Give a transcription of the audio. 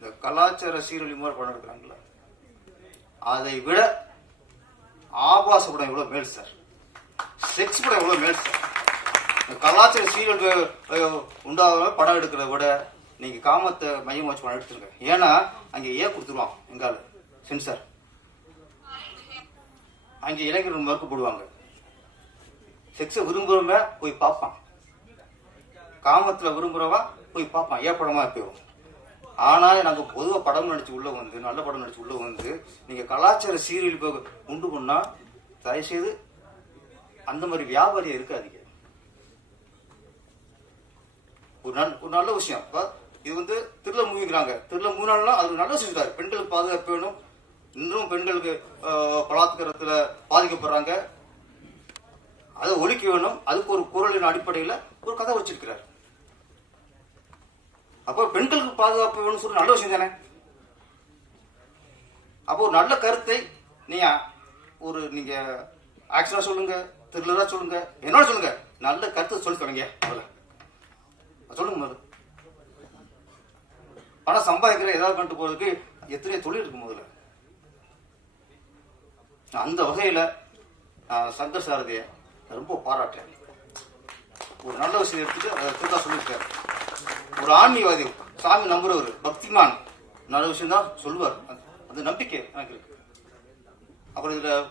இந்த கலாச்சார சீரழிவு மாதிரி படம் எடுக்கிறாங்களா அதை விட ஆபாச படம் எவ்வளவு மேல் சார் செக்ஸ் படம் எவ்வளவு மேல் சார் இந்த கலாச்சார சீரழிவு உண்டாகாம படம் எடுக்கிறத விட நீங்க காமத்தை மையம் வச்சு படம் எடுத்துருங்க. ஏன்னா அங்க ஏன் கொடுத்துருவான் எங்கால சென்சார் அங்கே இளைஞர்கள் மறுக்கப்படுவாங்க செக்ஸை விரும்புறவங்க போய் பார்ப்பான். காமத்தில் விரும்புகிறவா போய் பார்ப்பான். ஏன் படமா போயிடும் ஆனால் நாங்கள் பொதுவாக படம் நடிச்சு உள்ள வந்து நல்ல படம் நடிச்சு உள்ள வந்து நீங்கள் கலாச்சார சீரியல் உண்டு பண்ணால் தயவு செய்து அந்த மாதிரி வியாபாரியம் இருக்காதீங்க. ஒரு நல்ல ஒரு நல்ல விஷயம். இது வந்து திருள மூவிங்கிறாங்க. திருள மூணாள்னா அது நல்ல விஷயம் இருக்காரு பெண்களுக்கு பாதுகாப்பு வேணும். இன்றும் பெண்களுக்கு பலாத்காரத்தில் பலாத்காரத்துல பாதிக்கப்படுறாங்க. அதை ஒழிக்க வேணும். அதுக்கு ஒரு குரலின் அடிப்படையில் ஒரு கதை வச்சிருக்கிறார். அப்போ பெண்களுக்கு பாதுகாப்பு வேணும்னு சொல்லி நல்ல விஷயம் தானே? அப்போ ஒரு நல்ல கருத்தை நீங்க ஒரு நீங்க ஆக்சுவலா சொல்லுங்க த்ரில்லரா சொல்லுங்க என்னோட சொல்லுங்க. நல்ல கருத்தை சொல்லி சொல்லுங்க முதல்ல. சொல்லுங்க முதல்ல. பணம் சம்பாதிக்கிற ஏதாவது பண்ணிட்டு போறதுக்கு எத்தனையோ தொழில் இருக்கு முதல்ல. அந்த வகையில நான் சங்கர் சாரதியை ரொம்ப பாராட்டேன் ஒரு நல்ல விஷயம் எடுத்துட்டு அதை திருத்தா சொல்லியிருக்காரு. ஒரு ஆன்மீகவாதி சாமி நம்புறவர் பக்திமான். நல்ல விஷயம் தான் சொல்லுவார் அந்த- நம்பிக்கை எனக்கு இருக்கு. அப்புறம் இதுல